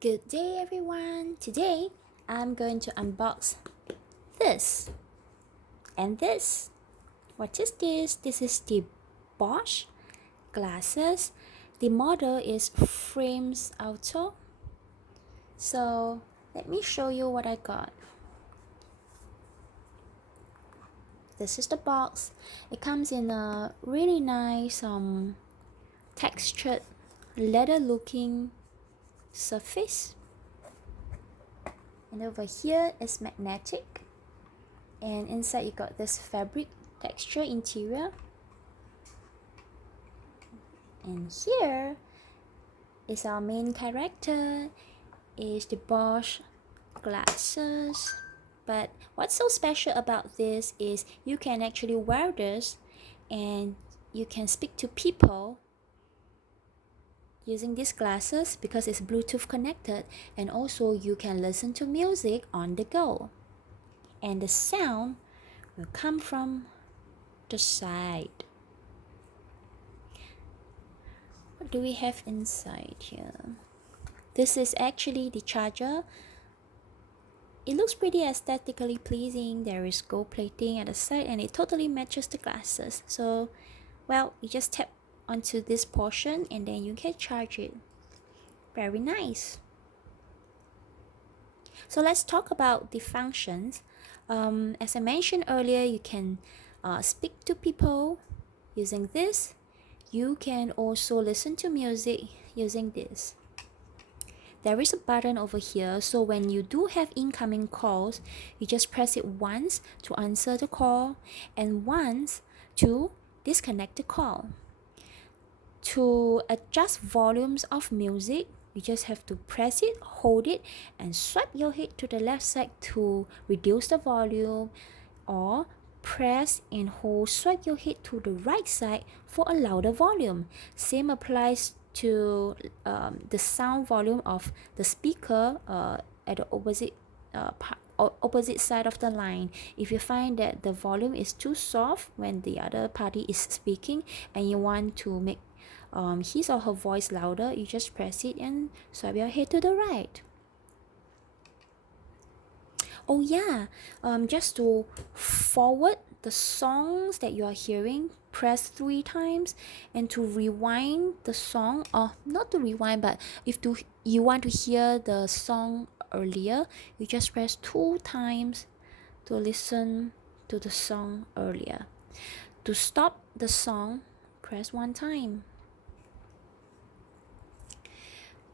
Good day everyone! Today I'm going to unbox this and this. What is this? This is the BOSE glasses. The model is frames Alto. So let me show you what I got. This is the box. It comes in a really nice textured leather looking surface, and over here is magnetic, and inside you got this fabric texture interior, and here is our main character, is the BOSE glasses. But what's so special about this is you can actually wear this and you can speak to people using these glasses because it's Bluetooth connected, and also you can listen to music on the go, and the sound will come from the side. What do we have inside here? This is actually the charger. It looks pretty aesthetically pleasing. There is gold plating at the side and it totally matches the glasses. So, well, you just tap onto this portion and then you can charge it. Very nice. So let's talk about the functions. As I mentioned earlier, you can speak to people using this. You can also listen to music using this. There is a button over here, so when you do have incoming calls, you just press it once to answer the call and once to disconnect the call. To adjust volumes of music, you just have to press it, hold it, and swipe your head to the left side to reduce the volume, or press and hold, swipe your head to the right side for a louder volume. Same applies to the sound volume of the speaker at the opposite side of the line. If you find that the volume is too soft when the other party is speaking and you want to make his or her voice louder, you just press it and swipe your head to the right. Oh yeah, just to forward the songs that you are hearing, press 3 times, and to rewind the song, or not to rewind, but if you want to hear the song earlier, you just press 2 times to listen to the song earlier. To stop the song, press 1 time.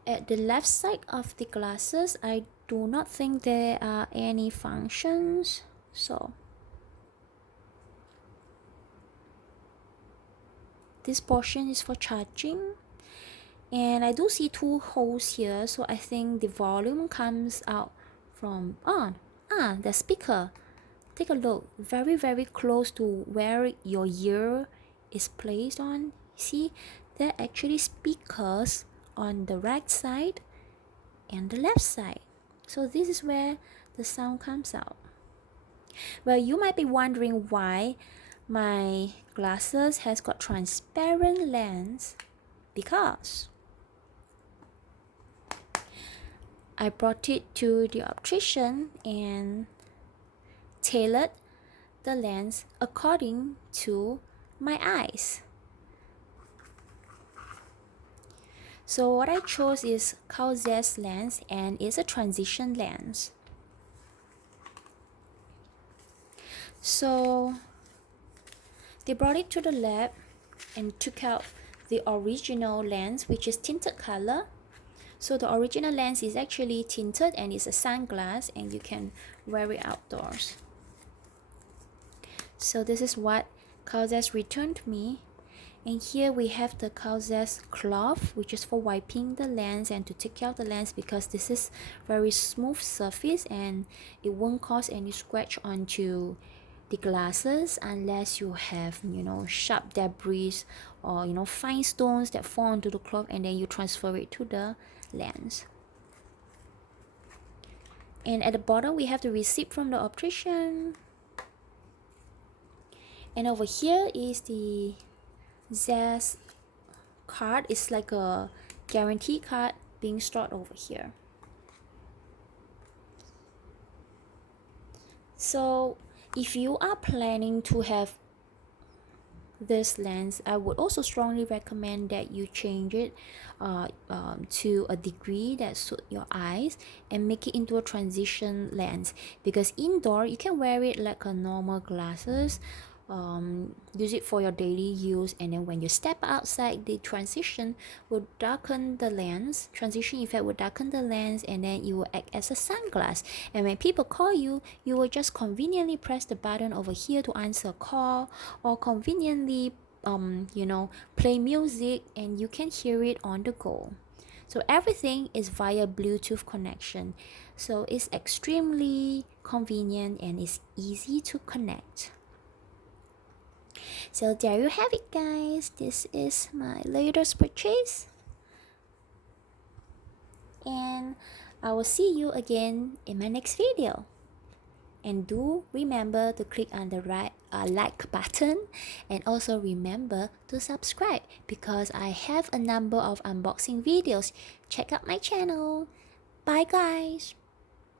At the left side of the glasses, I do not think there are any functions, so this portion is for charging, and I do see 2 holes here, so I think the volume comes out from the speaker. Take a look, very close to where your ear is placed on. See, there are actually speakers on the right side and the left side, so this is where the sound comes out. Well, you might be wondering why my glasses has got transparent lens, because I brought it to the optician and tailored the lens according to my eyes. So what I chose is Customised lens, and it's a transition lens. So they brought it to the lab and took out the original lens, which is tinted color. So the original lens is actually tinted and it's a sunglass, and you can wear it outdoors. So this is what Customised returned me. And here we have the Customised cloth, which is for wiping the lens and to take out the lens, because this is very smooth surface and it won't cause any scratch onto the glasses unless you have, sharp debris or fine stones that fall onto the cloth, and then you transfer it to the lens. And at the bottom we have the receipt from the optician, and over here is the Zest card. It's like a guarantee card being stored over here. So if you are planning to have this lens, I would also strongly recommend that you change it to a degree that suit your eyes and make it into a transition lens, because indoor you can wear it like a normal glasses, use it for your daily use, and then when you step outside, the transition will darken the lens, transition effect will darken the lens, and then it will act as a sunglass. And when people call you, you will just conveniently press the button over here to answer a call, or conveniently play music, and you can hear it on the go. So everything is via Bluetooth connection, so it's extremely convenient and it's easy to connect. So there you have it, guys. This is my latest purchase, and I will see you again in my next video. And do remember to click on the like button, and also remember to subscribe, because I have a number of unboxing videos. Check out my channel. Bye, guys.